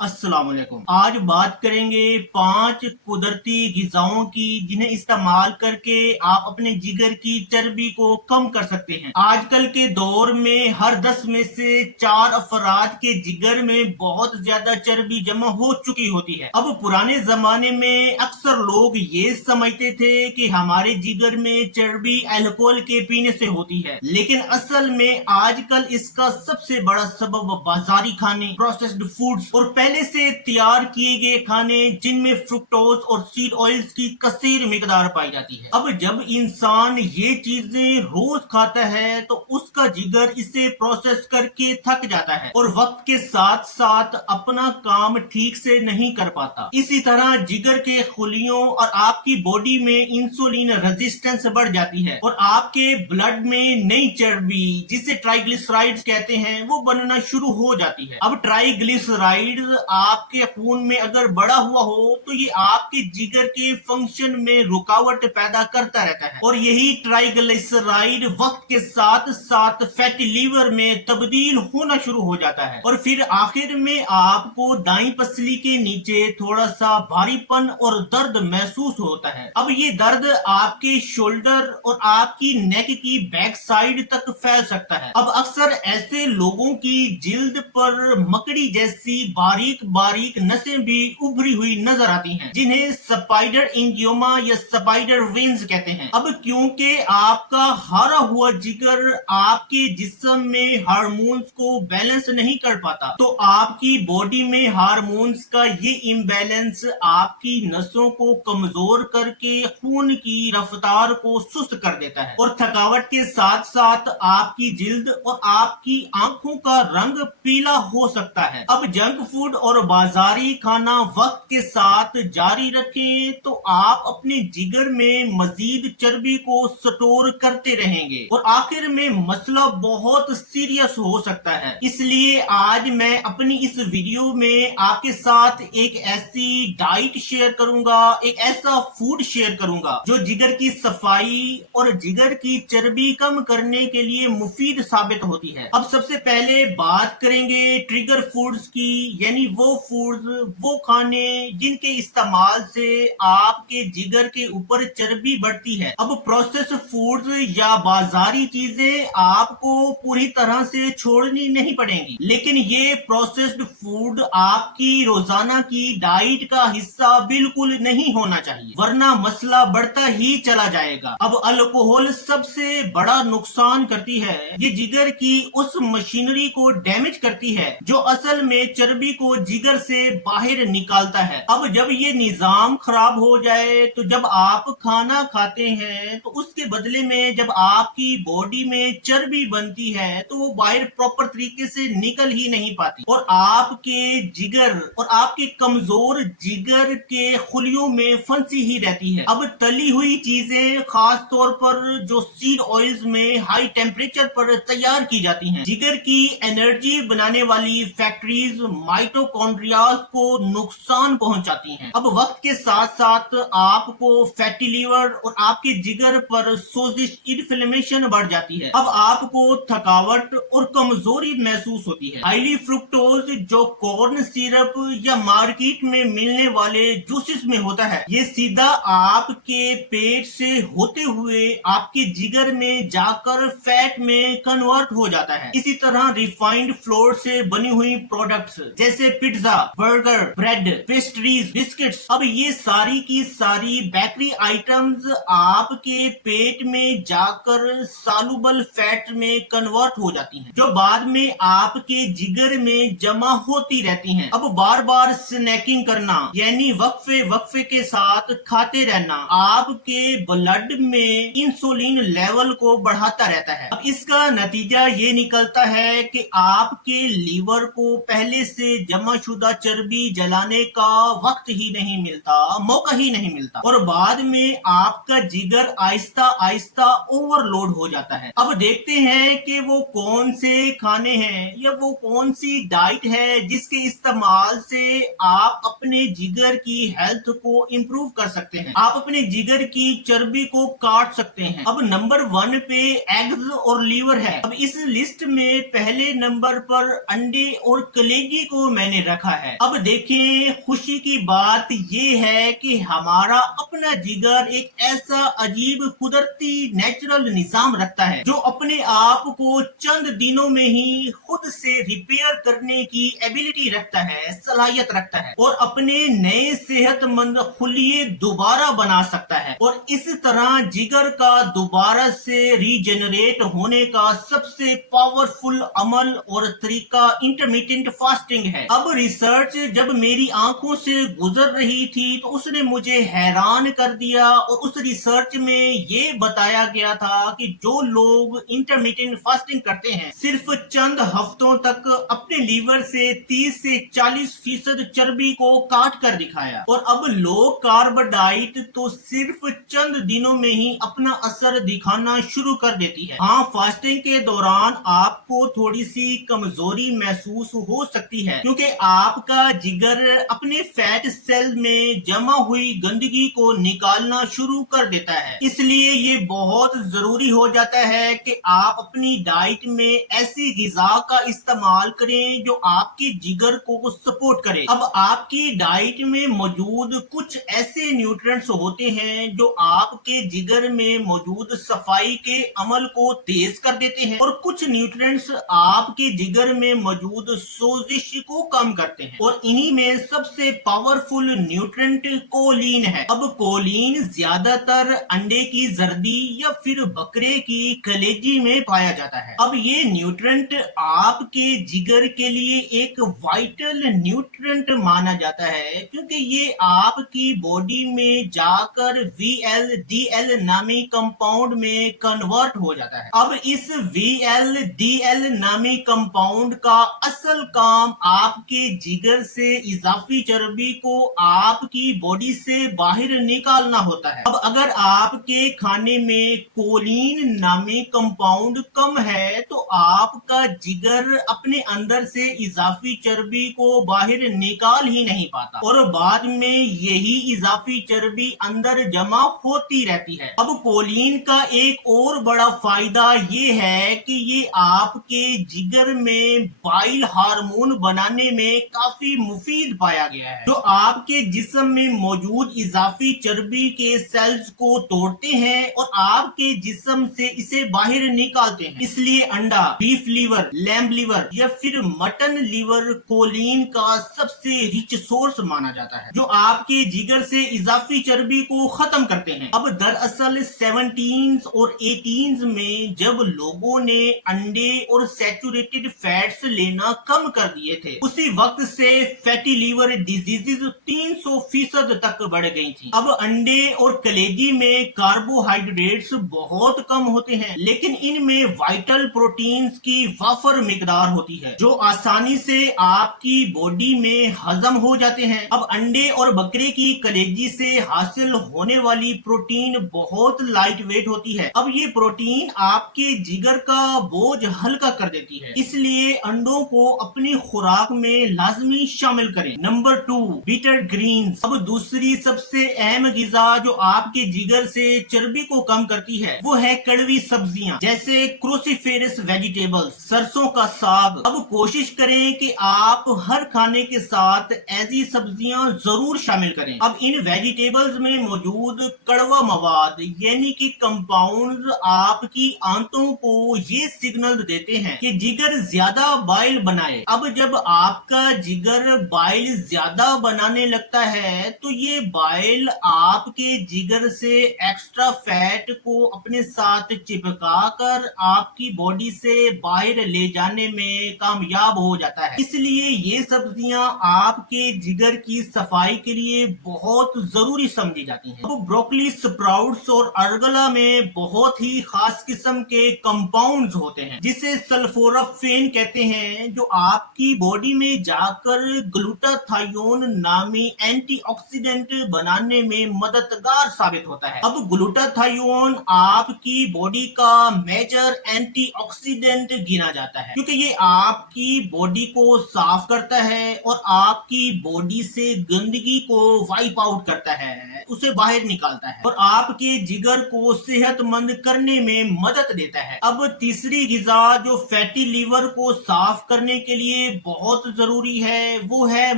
अस्सलाम वालेकुम। आज बात करेंगे 5 कुदरती ग़िज़ाओं की जिन्हें इस्तेमाल करके आप अपने जिगर की चर्बी को कम कर सकते हैं। आजकल के दौर में हर 10 में से 4 अफराद के जिगर में बहुत ज्यादा चर्बी जमा हो चुकी होती है। अब पुराने जमाने में अक्सर लोग ये समझते थे कि हमारे जिगर में चर्बी अल्कोहल के पीने से होती है, लेकिन असल में आजकल इसका सबसे बड़ा सबब बाजारी खाने, प्रोसेस्ड फूड्स और पहले से तैयार किए गए खाने जिनमें फ्रुक्टोज और सीड ऑयल्स की कसीर मिकदार पाई जाती है। अब जब इंसान ये चीजें रोज खाता है तो उसका जिगर इसे प्रोसेस करके थक जाता है और वक्त के साथ साथ अपना काम ठीक से नहीं कर पाता। इसी तरह जिगर के खुलियों और आपकी बॉडी में इंसुलिन रेजिस्टेंस बढ़ जाती है और आपके ब्लड में नई चर्बी जिसे ट्राइग्लिसराइड्स कहते हैं वो बनना शुरू हो जाती है। अब ट्राइग्लिसराइड आपके खून में अगर बढ़ा हुआ हो तो ये आपके जिगर के फंक्शन में रुकावट पैदा करता रहता है और यही ट्राइग्लिसराइड वक्त के साथ साथ फैटी लीवर में तब्दील होना शुरू हो जाता है और फिर आखिर में आपको दाईं पसली के नीचे थोड़ा सा भारीपन और दर्द महसूस होता है। अब ये दर्द आपके शोल्डर और आपकी नेक की बैक साइड तक फैल सकता है। अब अक्सर ऐसे लोगों की जिल्द पर मकड़ी जैसी बारीक बारीक नसें भी उभरी हुई नजर आती हैं, जिन्हें स्पाइडर एंजियोमा या स्पाइडर वेन्स कहते हैं। अब क्योंकि आपका हारा हुआ जिगर आपके जिस्म में हार्मोन्स को बैलेंस नहीं कर पाता, तो आपकी बॉडी में हार्मोन्स का ये इम्बैलेंस आपकी नसों को कमजोर करके खून की रफ्तार को सुस्त कर देता है और थकावट के साथ साथ आपकी जिल्द और आपकी आंखों का रंग पीला हो सकता है। अब जंक फूड और बाजारी खाना वक्त के साथ जारी रखें तो आप अपने जिगर में मजीद चर्बी को स्टोर करते रहेंगे और आखिर में मसला बहुत सीरियस हो सकता है। इसलिए आज मैं अपनी इस वीडियो में आपके साथ एक ऐसी डाइट शेयर करूंगा, एक ऐसा फूड शेयर करूंगा जो जिगर की सफाई और जिगर की चर्बी कम करने के लिए मुफीद साबित होती है। अब सबसे पहले बात करेंगे ट्रिगर फूड्स की, यानी वो फूड्स, वो खाने जिनके इस्तेमाल से आपके जिगर के ऊपर चर्बी बढ़ती है। अब प्रोसेस्ड फूड्स या बाजारी चीजें आपको पूरी तरह से छोड़नी नहीं पड़ेंगी, लेकिन ये प्रोसेस्ड फूड आपकी रोजाना की डाइट का हिस्सा बिल्कुल नहीं होना चाहिए, वरना मसला बढ़ता ही चला जाएगा। अब अल्कोहल सबसे बड़ा नुकसान करती है। ये जिगर की उस मशीनरी को डैमेज करती है जो असल में चर्बी को जिगर से बाहर निकालता है। अब जब ये निजाम खराब हो जाए तो जब आप खाना खाते हैं तो उसके बदले में जब आपकी बॉडी में चर्बी बनती है तो वो बाहर प्रॉपर तरीके से निकल ही नहीं पाती और आपके जिगर और आपके कमजोर जिगर के खुलियों में फंसी ही रहती है। अब तली हुई चीजें खास तौर पर जो सीड ऑयल्स में हाई टेम्परेचर पर तैयार की जाती हैं, जिगर की एनर्जी बनाने वाली फैक्ट्रीज माइटोकॉन्ड्रियाज को नुकसान पहुंचाती हैं। अब वक्त के साथ साथ आपको फैटी लीवर और आपके जिगर पर सोजिश, इन्फ्लेमेशन बढ़ जाती है। अब आपको थकावट और कमजोरी महसूस होती है। हाईली फ्रुक्टोज जो कॉर्न सिरप या मार्केट में मिलने वाले जूसेस में होता है, ये सीधा आपके पेट से होते हुए आपके जिगर में जाकर फैट में कन्वर्ट हो जाता है। इसी तरह रिफाइंड फ्लोर से बनी हुई प्रोडक्ट्स जैसे pizza, burger, bread, pastries, biscuits, अब ये सारी की सारी बेकरी आइटम्स आपके पेट में जाकर सालुबल फैट में कन्वर्ट हो जाती हैं, जो बाद में आपके जिगर में जमा होती रहती हैं। अब बार बार स्नैकिंग करना यानी वक्फे वक्फे के साथ खाते रहना आपके ब्लड में इंसुलिन लेवल को बढ़ाता रहता है। अब इसका नतीजा ये निकलता है कि आपके लीवर को पहले से जमाशुदा चर्बी जलाने का वक्त ही नहीं मिलता, मौका ही नहीं मिलता और बाद में आपका जिगर आहिस्ता आहिस्ता ओवरलोड हो जाता है। अब देखते हैं कि वो कौन से खाने हैं या वो कौन सी डाइट है जिसके इस्तेमाल से आप अपने जिगर की हेल्थ को इम्प्रूव कर सकते हैं, आप अपने जिगर की चर्बी को काट सकते हैं। अब नंबर 1 पे एग्स और लीवर है। अब इस लिस्ट में पहले नंबर पर अंडे और कलेजी को मैंने ने रखा है। अब देखें, खुशी की बात ये है कि हमारा अपना जिगर एक ऐसा अजीब कुदरती नेचुरल निजाम रखता है जो अपने आप को चंद दिनों में ही खुद से रिपेयर करने की एबिलिटी रखता है, सलाहियत रखता है, और अपने नए सेहतमंद खुलिये दोबारा बना सकता है। और इस तरह जिगर का दोबारा से रीजनरेट होने का सबसे पावरफुल अमल और तरीका इंटरमिटेंट फास्टिंग है। अब रिसर्च जब मेरी आंखों से गुजर रही थी तो उसने मुझे हैरान कर दिया, और उस रिसर्च में ये बताया गया था कि जो लोग इंटरमिटेंट फास्टिंग करते हैं सिर्फ चंद हफ्तों तक अपने लीवर से 30 से 40% चर्बी को काट कर दिखाया। और अब लो कार्ब डाइट तो सिर्फ चंद दिनों में ही अपना असर दिखाना शुरू कर देती है। हाँ, फास्टिंग के दौरान आपको थोड़ी सी कमजोरी महसूस हो सकती है क्योंकि आपका जिगर अपने फैट सेल में जमा हुई गंदगी को निकालना शुरू कर देता है। इसलिए ये बहुत जरूरी हो जाता है कि आप अपनी डाइट में ऐसी ग़िज़ा का इस्तेमाल करें जो आपके जिगर को सपोर्ट करे। अब आपकी डाइट में मौजूद कुछ ऐसे न्यूट्रिएंट्स होते हैं जो आपके जिगर में मौजूद सफाई के अमल को तेज कर देते हैं, और कुछ न्यूट्रिएंट्स आपके जिगर में मौजूद सोजिश को कम करते हैं। और इन्हीं में सबसे पावरफुल न्यूट्रिएंट कोलिन है। अब कोलिन ज्यादातर अंडे की जर्दी या फिर बकरे की कलेजी में पाया जाता है। अब ये न्यूट्रिएंट आपके जिगर के लिए एक वाइटल न्यूट्रिएंट माना जाता है क्योंकि ये आपकी बॉडी में जाकर VLDL नामी कंपाउंड में कन्वर्ट हो जाता है। अब इस VLDL नामी कंपाउंड का असल काम आपके जिगर से इजाफी चर्बी को आपकी बॉडी से बाहर निकालना होता है। अब अगर आपके खाने में कोलिन नामी कंपाउंड कम है तो आपका जिगर अपने अंदर से इजाफी चर्बी को बाहर निकाल ही नहीं पाता, और बाद में यही इजाफी चर्बी अंदर जमा होती रहती है। अब कोलिन का एक और बड़ा फायदा ये है कि ये आपके जिगर में बाइल हार्मोन बनाने में काफी मुफीद पाया गया है, जो आपके जिस्म में मौजूद इजाफी चर्बी के सेल्स को तोड़ते हैं और आपके जिस्म से इसे बाहर निकालते हैं। इसलिए अंडा, बीफ लीवर, लैम्ब लीवर या फिर मटन लीवर कोलिन का सबसे रिच सोर्स माना जाता है जो आपके जिगर से इजाफी चर्बी को खत्म करते हैं। अब दरअसल 17 और 18 में जब लोगों ने अंडे और सैचुरेटेड फैट्स लेना कम कर दिए थे, उसी वक्त से फैटी लीवर डिजीजेज 300% तक बढ़ गई थी। अब अंडे और कलेजी में कार्बोहाइड्रेट्स बहुत कम होते हैं, लेकिन इनमें वाइटल प्रोटीन्स की वाफर मिकदार होती है जो आसानी से आपकी बॉडी में हजम हो जाते हैं। अब अंडे और बकरे की कलेजी से हासिल होने वाली प्रोटीन बहुत लाइट वेट होती है। अब ये प्रोटीन आपके जिगर का बोझ हल्का कर देती है, इसलिए अंडों को अपनी खुराक में लाजमी शामिल करें। Number 2, bitter greens. अब दूसरी सबसे अहम ग़िज़ा जो आपके जिगर से चर्बी को कम करती है वो है कड़वी सब्जियां जैसे क्रूसीफेरस वेजिटेबल्स, सरसों का साग। अब कोशिश करें कि आप हर खाने के साथ ऐसी सब्जियां जरूर शामिल करें। अब इन वेजिटेबल्स में मौजूद कड़वा मवाद यानी कि कंपाउंड्स आपकी आंतों को ये सिग्नल देते हैं कि जिगर ज्यादा बाइल बनाए। अब जब आपका जिगर बाइल ज्यादा बनाने लगता है तो ये बाइल आपके जिगर से एक्स्ट्रा फैट को अपने साथ चिपका कर आपकी बॉडी से बाहर ले जाने में कामयाब हो जाता है। इसलिए ये सब्जियां आपके जिगर की सफाई के लिए बहुत जरूरी समझी जाती हैं। अब ब्रोकली, स्प्राउट्स और अर्गला में बहुत ही खास किस्म के कंपाउंड्स होते हैं जिसे सल्फोराफेन कहते हैं, जो आपकी बॉडी में जाकर ग्लूटाथायोन नामी एंटीऑक्सीडेंट बनाने में मददगार साबित होता है। अब ग्लूटाथायोन आपकी बॉडी का मेजर एंटीऑक्सीडेंट गिना जाता है क्योंकि ये आपकी बॉडी को साफ करता है और आपकी बॉडी से गंदगी को वाइप आउट करता है, उसे बाहर निकालता है और आपके जिगर को सेहतमंद करने में मदद देता है। अब तीसरी ग़िज़ा जो फैटी लीवर को साफ करने के लिए बहुत जरूरी जरूरी है वो है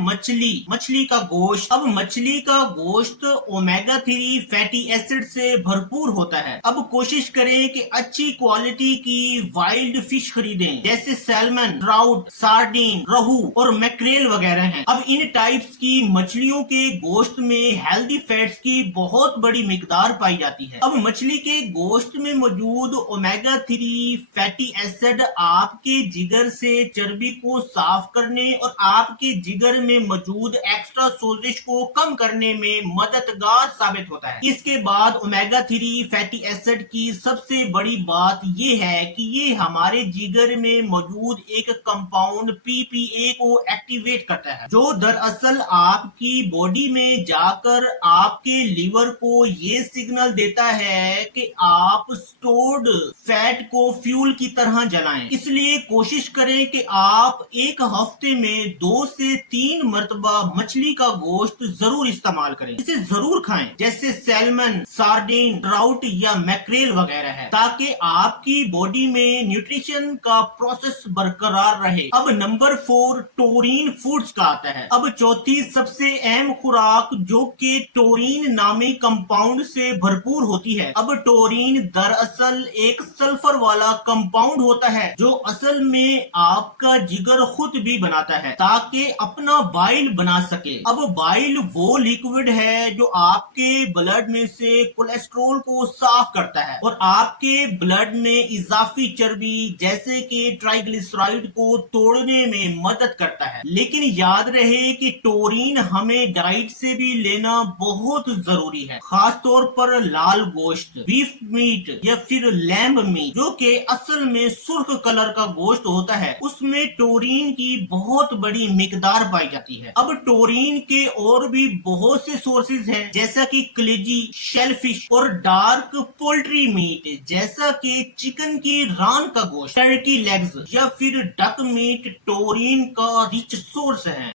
मछली का गोश्त। अब मछली का गोश्त ओमेगा 3 फैटी एसिड से भरपूर होता है। अब कोशिश करें कि अच्छी क्वालिटी की वाइल्ड फिश खरीदें, जैसे सैल्मन, ट्राउट, सार्डिन, रहू और मैक्रेल वगैरह हैं। अब इन टाइप्स की मछलियों के गोश्त में हेल्दी फैट्स की बहुत बड़ी मिकदार पाई जाती है। अब मछली के गोश्त में मौजूद ओमेगा 3 फैटी एसिड आपके जिगर से चर्बी को साफ करने और आपके जिगर में मौजूद एक्स्ट्रा सोजिश को कम करने में मददगार साबित होता है। इसके बाद ओमेगा 3 फैटी एसिड की सबसे बड़ी बात यह है कि ये हमारे जिगर में मौजूद एक कंपाउंड पीपीए को एक्टिवेट करता है, जो दरअसल आपकी बॉडी में जाकर आपके लीवर को ये सिग्नल देता है कि आप स्टोर्ड फैट को फ्यूल की तरह जलाएं। इसलिए कोशिश करें कि आप एक हफ्ते में 2 से 3 मरतबा मछली का गोश्त जरूर इस्तेमाल करें। इसे जरूर खाएं, जैसे सैल्मन, सार्डिन, ट्राउट या मैक्रेल वगैरह है, ताकि आपकी बॉडी में न्यूट्रिशन का प्रोसेस बरकरार रहे। अब नंबर 4 टोरीन फूड्स का आता है। अब चौथी सबसे अहम खुराक जो कि टोरीन नामी कंपाउंड से भरपूर होती है। अब टोरीन दरअसल एक सल्फर वाला कंपाउंड होता है, जो असल में आपका जिगर खुद भी बनाता है ताकि अपना बाइल बना सके। अब बाइल वो लिक्विड है जो आपके ब्लड में से कोलेस्ट्रॉल को साफ करता है और आपके ब्लड में इजाफी चर्बी जैसे कि ट्राइग्लिसराइड को तोड़ने में मदद करता है। लेकिन याद रहे कि टोरीन हमें डाइट से भी लेना बहुत जरूरी है, खास तौर पर लाल गोश्त, बीफ मीट या फिर लैम्ब मीट, जो कि असल में सुर्ख कलर का गोश्त होता है, उसमें टोरीन की बहुत बड़ी मिकदार पाई जाती है। अब टोरीन के और भी बहुत से सोर्सेज हैं, जैसा कि कलेजी, शेलफिश और डार्क पोल्ट्री मीट, जैसा कि चिकन की रान का गोश्त, टर्की लेग्स या फिर डक मीट टोरीन का रिच सोर्स है।